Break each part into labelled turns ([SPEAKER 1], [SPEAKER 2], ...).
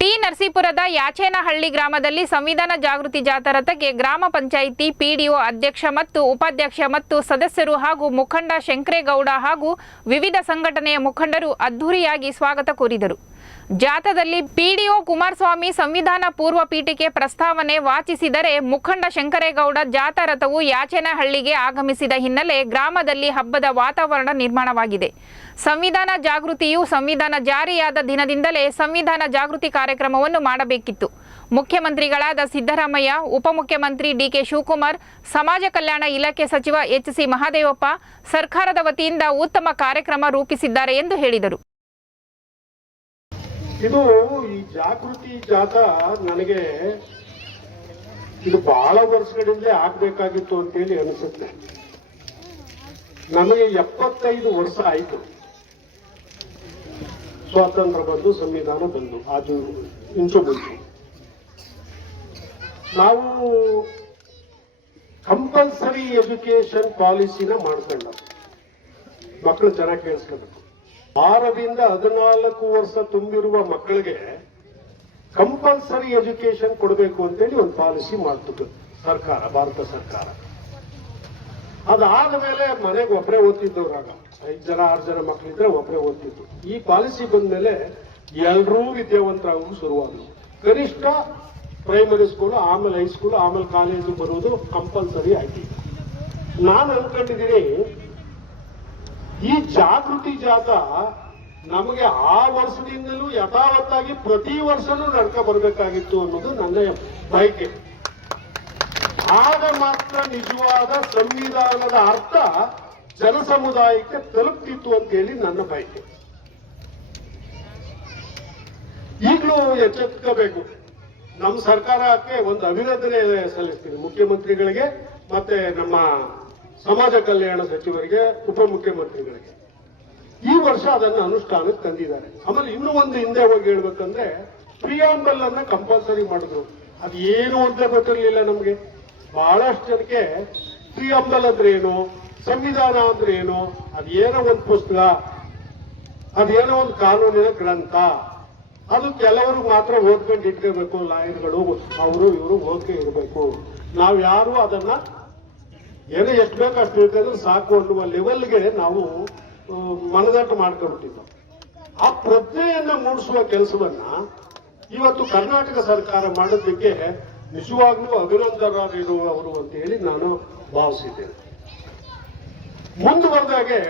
[SPEAKER 1] T ನರಸೀಪುರದ ಯಾಚೇನಹಳ್ಳಿ ಗ್ರಾಮದಲ್ಲಿ ಸಂವಿಧಾನ ಜಾಗೃತಿ ಜಾಥರತಕ್ಕೆ ಗ್ರಾಮ ಪಂಚಾಯಿತಿ ಪಿಡಿಒ ಅಧ್ಯಕ್ಷ ಮತ್ತು ಉಪಾಧ್ಯಕ್ಷ ಮತ್ತು ಸದಸ್ಯರು ಹಾಗೂ ಮುಖಂಡ ಶಂಕರೇಗೌಡ ಹಾಗೂ ವಿವಿಧ ಸಂಘಟನೆಯ ಮುಖಂಡರು ಅದ್ಧೂರಿಯಾಗಿ ಸ್ವಾಗತ ಕೋರಿದರು. ಜಾಥಾದಲ್ಲಿ ಪಿಡಿಒ ಕುಮಾರಸ್ವಾಮಿ ಸಂವಿಧಾನ ಪೂರ್ವ ಪೀಠಿಕೆ ಪ್ರಸ್ತಾವನೆ ವಾಚಿಸಿದರೆ ಮುಖಂಡ ಶಂಕರೇಗೌಡ ಜಾಥಾ ರಥವು ಯಾಚೇನಹಳ್ಳಿಗೆ ಆಗಮಿಸಿದ ಹಿನ್ನೆಲೆ ಗ್ರಾಮದಲ್ಲಿ ಹಬ್ಬದ ವಾತಾವರಣ ನಿರ್ಮಾಣವಾಗಿದೆ. ಸಂವಿಧಾನ ಜಾಗೃತಿಯು ಸಂವಿಧಾನ ಜಾರಿಯಾದ ದಿನದಿಂದಲೇ ಸಂವಿಧಾನ ಜಾಗೃತಿ ಕಾರ್ಯಕ್ರಮವನ್ನು ಮಾಡಬೇಕಿತ್ತು. ಮುಖ್ಯಮಂತ್ರಿಗಳಾದ ಸಿದ್ದರಾಮಯ್ಯ, ಉಪಮುಖ್ಯಮಂತ್ರಿ ಡಿಕೆ ಶಿವಕುಮಾರ್, ಸಮಾಜ ಕಲ್ಯಾಣ ಇಲಾಖೆ ಸಚಿವ ಎಚ್ ಸಿ ಮಹಾದೇವಪ್ಪ, ಸರ್ಕಾರದ ವತಿಯಿಂದ ಉತ್ತಮ ಕಾರ್ಯಕ್ರಮ ರೂಪಿಸಿದ್ದಾರೆ ಎಂದು ಹೇಳಿದರು.
[SPEAKER 2] ಇದು ಈ ಜಾಗೃತಿ ಜಾತ ನನಗೆ ಇದು ಬಹಳ ವರ್ಷಗಳಿಂದಲೇ ಆಗ್ಬೇಕಾಗಿತ್ತು ಅಂತೇಳಿ ಅನಿಸುತ್ತೆ. ನಮಗೆ ಎಪ್ಪತ್ತೈದು ವರ್ಷ ಆಯಿತು. ಸ್ವಾತಂತ್ರ್ಯ ಬಂದು ಸಂವಿಧಾನ ಬಂದು, ಅದು ಇಂಚು ಬಂತು ನಾವು ಕಂಪಲ್ಸರಿ ಎಜುಕೇಶನ್ ಪಾಲಿಸಿನ ಮಾಡ್ಕೊಂಡ ಮಕ್ಕಳು ಚೆನ್ನಾಗಿ ಕೇಳಿಸ್ಕೋಬೇಕು. ಆರರಿಂದ ಹದಿನಾಲ್ಕು ವರ್ಷ ತುಂಬಿರುವ ಮಕ್ಕಳಿಗೆ ಕಂಪಲ್ಸರಿ ಎಜುಕೇಶನ್ ಕೊಡಬೇಕು ಅಂತೇಳಿ ಒಂದು ಪಾಲಿಸಿ ಮಾಡ್ತಿತ್ತು ಸರ್ಕಾರ, ಭಾರತ ಸರ್ಕಾರ. ಅದಾದ ಮೇಲೆ ಮನೆಗೆ ಒಬ್ಬರೇ ಓದ್ತಿದ್ದವ್ರಾಗ ಐದು ಜನ, ಆರು ಜನ ಮಕ್ಕಳಿದ್ರೆ ಒಬ್ಬರೇ ಓದ್ತಿದ್ದು ಈ ಪಾಲಿಸಿ ಬಂದ್ಮೇಲೆ ಎಲ್ಲರೂ ವಿದ್ಯಾವಂತರಾಗಲು ಶುರುವಾದ್ರು. ಕನಿಷ್ಠ ಪ್ರೈಮರಿ ಸ್ಕೂಲ್ ಆಮೇಲೆ ಹೈಸ್ಕೂಲ್ ಆಮೇಲೆ ಕಾಲೇಜು ಬರೋದು ಕಂಪಲ್ಸರಿ ಆಯ್ತು. ನಾನು ಅನ್ಕೊಂಡಿದ್ದೀನಿ ಈ ಜಾಗೃತಿ ಜಾಥಾ ನಮಗೆ ಆ ವರ್ಷದಿಂದಲೂ ಯಥಾವತ್ತಾಗಿ ಪ್ರತಿ ವರ್ಷನೂ ನಡ್ಕ ಬರಬೇಕಾಗಿತ್ತು ಅನ್ನೋದು ನನ್ನ ಬಯಕೆ. ಆಗ ಮಾತ್ರ ನಿಜವಾದ ಸಂವಿಧಾನದ ಅರ್ಥ ಜನಸಮುದಾಯಕ್ಕೆ ತಲುಪ್ತಿತ್ತು ಅಂತ ಹೇಳಿ ನನ್ನ ಬಯಕೆ. ಈಗಲೂ ಎಚ್ಚೆತ್ಕೋಬೇಕು. ನಮ್ಮ ಸರ್ಕಾರಕ್ಕೆ ಒಂದು ಅಭಿನಂದನೆ ಸಲ್ಲಿಸ್ತೀನಿ ಮುಖ್ಯಮಂತ್ರಿಗಳಿಗೆ, ಮತ್ತೆ ನಮ್ಮ ಸಮಾಜ ಕಲ್ಯಾಣ ಸಚಿವರಿಗೆ ಉಪಮುಖ್ಯಮಂತ್ರಿಗಳಿಗೆ ಈ ವರ್ಷ ಅದನ್ನು ಅನುಷ್ಠಾನಕ್ಕೆ ತಂದಿದ್ದಾರೆ. ಆಮೇಲೆ ಇನ್ನೂ ಒಂದು ಹಿಂದೆ ಹೋಗಿ ಹೇಳ್ಬೇಕಂದ್ರೆ ಪ್ರಿಯಾಂಬಲ್ ಅನ್ನ ಕಂಪಲ್ಸರಿ ಮಾಡಿದ್ರು. ಅದು ಏನು ಅಂತ ಗೊತ್ತಿರಲಿಲ್ಲ ನಮಗೆ. ಬಹಳಷ್ಟು ಜನಕ್ಕೆ ಪ್ರಿಯಾಂಬಲ್ ಅಂದ್ರೆ ಏನು, ಸಂವಿಧಾನ ಅಂದ್ರೆ ಏನು, ಅದೇನೋ ಒಂದು ಪುಸ್ತಕ, ಅದೇನೋ ಒಂದು ಕಾನೂನಿನ ಗ್ರಂಥ. ಅದು ಕೆಲವರು ಮಾತ್ರ ಓದ್ಕೊಂಡು ಇಟ್ಕೋಬೇಕು, ಲಾಯರ್ಗಳು, ಅವರು ಇವರು ಓದ್ಕೆ ಇರಬೇಕು. ನಾವು ಯಾರು ಅದನ್ನ ಏನೋ ಎಷ್ಟು ಬೇಕು ಅಷ್ಟು ಬೇಕಾದ್ರೆ ಸಾಕು ಅನ್ನುವ ಲೆವೆಲ್ಗೆ ನಾವು ಮನದಾಟ ಮನದಟ್ಟು ಮಾಡ್ಕೊಂಡ್ಬಿಟ್ಟಿದ್ದು ಆ ಪ್ರಜ್ಞೆಯನ್ನು ಮೂಡಿಸುವ ಕೆಲಸವನ್ನ ಇವತ್ತು ಕರ್ನಾಟಕ ಸರ್ಕಾರ ಮಾಡೋದಕ್ಕೆ ನಿಜವಾಗ್ಲೂ ಅಭಿನಂದನರಿರುವವರು ಅಂತ ಹೇಳಿ ನಾನು ಭಾವಿಸಿದ್ದೇನೆ. ಮುಂದುವರೆದಾಗೆ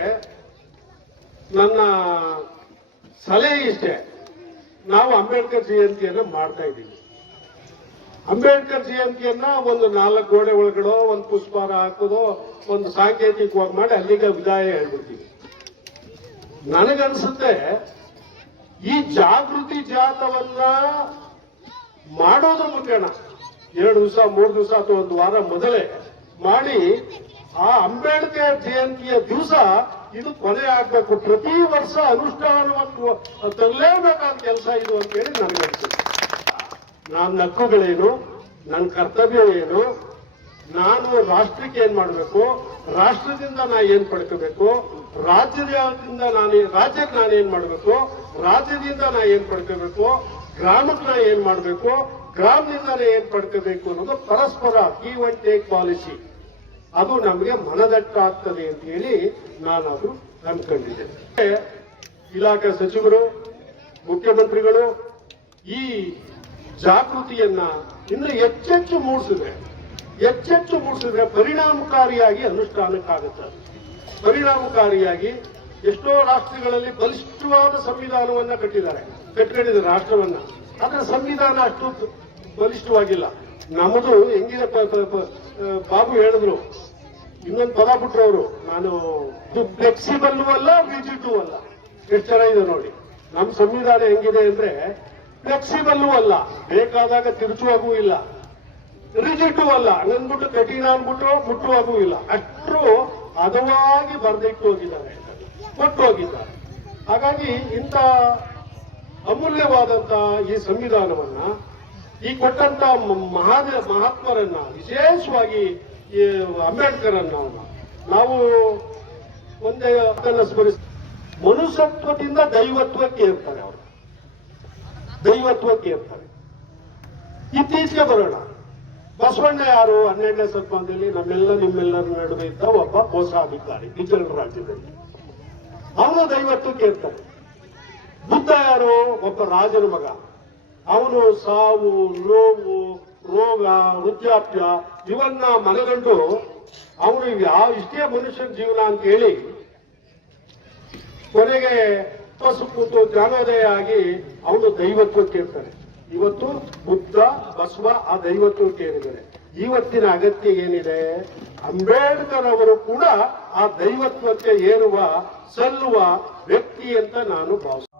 [SPEAKER 2] ನನ್ನ ಸಲಹೆ ಇಷ್ಟೇ. ನಾವು ಅಂಬೇಡ್ಕರ್ ಜಯಂತಿಯನ್ನು ಮಾಡ್ತಾ ಇದ್ದೀವಿ. ಅಂಬೇಡ್ಕರ್ ಜಯಂತಿಯನ್ನ ಒಂದು ನಾಲ್ಕು ಗೋಡೆ ಒಳಗಡೆ, ಒಂದು ಪುಷ್ಪಾರ ಹಾಕೋದು, ಒಂದು ಸಾಂಕೇತಿಕವಾಗಿ ಮಾಡಿ ಅಲ್ಲಿಗೆ ವಿದಾಯ ಹೇಳ್ಬಿಡ್ತೀವಿ. ನನಗನ್ಸುತ್ತೆ ಈ ಜಾಗೃತಿ ಜಾಥವನ್ನ ಮಾಡೋದ್ರ ಮುಖೇಣ ಎರಡು ದಿವಸ, ಮೂರು ದಿವಸ ಅಥವಾ ಒಂದು ವಾರ ಮೊದಲೇ ಮಾಡಿ ಆ ಅಂಬೇಡ್ಕರ್ ಜಯಂತಿಯ ದಿವಸ ಇದು ಕೊನೆ ಆಗ್ಬೇಕು. ಪ್ರತಿ ವರ್ಷ ಅನುಷ್ಠಾನವನ್ನು ತರಲೇಬೇಕಾದ ಕೆಲಸ ಇದು ಅಂತ ಹೇಳಿ ನನಗನ್ಸುತ್ತೆ. ನನ್ನ ಹಕ್ಕುಗಳೇನು ನನ್ನ ಕರ್ತವ್ಯ ಏನು, ನಾನು ರಾಷ್ಟ್ರಕ್ಕೆ ಏನ್ ಮಾಡಬೇಕು, ರಾಷ್ಟ್ರದಿಂದ ನಾ ಏನ್ ಪಡ್ಕೋಬೇಕು, ರಾಜ್ಯದಿಂದ ನಾನು, ರಾಜ್ಯಕ್ಕೆ ನಾನು ಏನ್ ಮಾಡಬೇಕು, ರಾಜ್ಯದಿಂದ ನಾ ಏನ್ ಪಡ್ಕೋಬೇಕು, ಗ್ರಾಮಕ್ಕೆ ನಾ ಏನ್ ಮಾಡಬೇಕು ಗ್ರಾಮದಿಂದ ನಾ ಏನ್ ಪಡ್ಕೋಬೇಕು ಅನ್ನೋದು ಪರಸ್ಪರ ಗೀವ್ ಅಂಡ್ ಟೇಕ್ ಪಾಲಿಸಿ ಅದು ನಮಗೆ ಮನದಟ್ಟಾಗ್ತದೆ ಅಂತ ಹೇಳಿ ನಾನು ಅದು ಅನ್ಕೊಂಡಿದ್ದೇನೆ ಇಲಾಖೆ ಸಚಿವರು, ಮುಖ್ಯಮಂತ್ರಿಗಳು, ಈ ಜಾಗೃತಿಯನ್ನ ಇನ್ನು ಹೆಚ್ಚೆಚ್ಚು ಮೂಡಿಸಿದ್ರೆ ಹೆಚ್ಚೆಚ್ಚು ಮೂಡಿಸಿದ್ರೆ ಪರಿಣಾಮಕಾರಿಯಾಗಿ ಅನುಷ್ಠಾನಕ್ಕಾಗುತ್ತೆ. ಪರಿಣಾಮಕಾರಿಯಾಗಿ ಎಷ್ಟೋ ರಾಷ್ಟ್ರಗಳಲ್ಲಿ ಬಲಿಷ್ಠವಾದ ಸಂವಿಧಾನವನ್ನ ಕಟ್ಟಿದ್ದಾರೆ. ಕಟ್ಕೊಂಡಿದ್ದಾರೆ ರಾಷ್ಟ್ರವನ್ನ. ಆದ್ರೆ ಸಂವಿಧಾನ ಅಷ್ಟು ಬಲಿಷ್ಠವಾಗಿಲ್ಲ. ನಮ್ಮದು ಹೆಂಗಿದೆ ಬಾಬು ಹೇಳಿದ್ರು. ಇನ್ನೊಂದು ಪದ ಬಿಟ್ರು ಅವರು. ನಾನು ಫ್ಲೆಕ್ಸಿಬಲ್ ಅಲ್ಲ ರಿಜಿಟು ಅಲ್ಲ. ಎಷ್ಟು ಚೆನ್ನಾಗಿದೆ ನೋಡಿ. ನಮ್ಮ ಸಂವಿಧಾನ ಹೆಂಗಿದೆ ಅಂದ್ರೆ ಫ್ಲೆಕ್ಸಿಬಲ್ ಅಲ್ಲ. ಬೇಕಾದಾಗ ತಿರುಚುವಾಗೂ ಇಲ್ಲ. ರಿಜಿಟು ಅಲ್ಲ. ಹಂಗಂದ್ಬಿಟ್ಟು ಕಠಿಣ ಅಂದ್ಬಿಟ್ಟು ಮುಟ್ಟುವಾಗೂ ಇಲ್ಲ. ಅಷ್ಟು ಹದವಾಗಿ ಬರೆದಿಟ್ಟು ಹೋಗಿದ್ದಾರೆ. ಕೊಟ್ಟು ಹೋಗಿದ್ದಾರೆ ಹಾಗಾಗಿ ಇಂಥ ಅಮೂಲ್ಯವಾದಂತ ಈ ಸಂವಿಧಾನವನ್ನ, ಈ ಕೊಟ್ಟಂತ ಮ- ಮಹಾದ ಮಹಾತ್ಮರನ್ನ, ವಿಶೇಷವಾಗಿ ಈ ಅಂಬೇಡ್ಕರ್ ನಾವು ಒಂದೇ ಅದನ್ನ ಸ್ಮರಿಸ್. ಮನುಷ್ಯತ್ವದಿಂದ ದೈವತ್ವಕ್ಕೆ ಇರ್ತಾರೆ ಅವರು. ದೈವತ್ವಕ್ಕೆ ಇರ್ತಾರೆ ಇತ್ತೀಚೆಗೆ ಬರೋಣ. ಬಸವಣ್ಣ ಯಾರು ಹನ್ನೆರಡನೇ ಶತಮಾನದಲ್ಲಿ ನಮ್ಮೆಲ್ಲ ನಿಮ್ಮೆಲ್ಲರ ನಡುವೆ ಇದ್ದ ಒಬ್ಬ ಅಧಿಕಾರಿ ವಿಜಯ ರಾಜ್ಯದಲ್ಲಿ. ಅವನು ದೈವತ್ವಕ್ಕೆ ಇರ್ತಾನೆ ಬುದ್ಧ ಯಾರು? ಒಬ್ಬ ರಾಜನ ಮಗ. ಅವನು ಸಾವು, ನೋವು, ರೋಗ, ವೃದ್ಧಾಪ್ಯ ಇವನ್ನ ಮನಗಂಡು ಅವನು ಯಾವ ಇಷ್ಟೇ ಮನುಷ್ಯನ ಜೀವನ ಅಂತ ಹೇಳಿ ಕೊನೆಗೆ ತಪಸ್ಸು ಕೂತು ಜ್ಞಾನೋದಯ ಆಗಿ ಅವನು ದೈವತ್ವಕ್ಕೆ ಇರ್ತಾನೆ. ಇವತ್ತು ಬುದ್ಧ, ಬಸವ ಆ ದೈವತ್ವಕ್ಕೆ ಏನಿದ್ದಾರೆ? ಇವತ್ತಿನ ಅಗತ್ಯ ಏನಿದೆ? ಅಂಬೇಡ್ಕರ್ ಅವರು ಕೂಡ ಆ ದೈವತ್ವಕ್ಕೆ ಏರುವ, ಸಲ್ಲುವ ವ್ಯಕ್ತಿ ಅಂತ ನಾನು ಭಾವಿಸ್ತೇನೆ.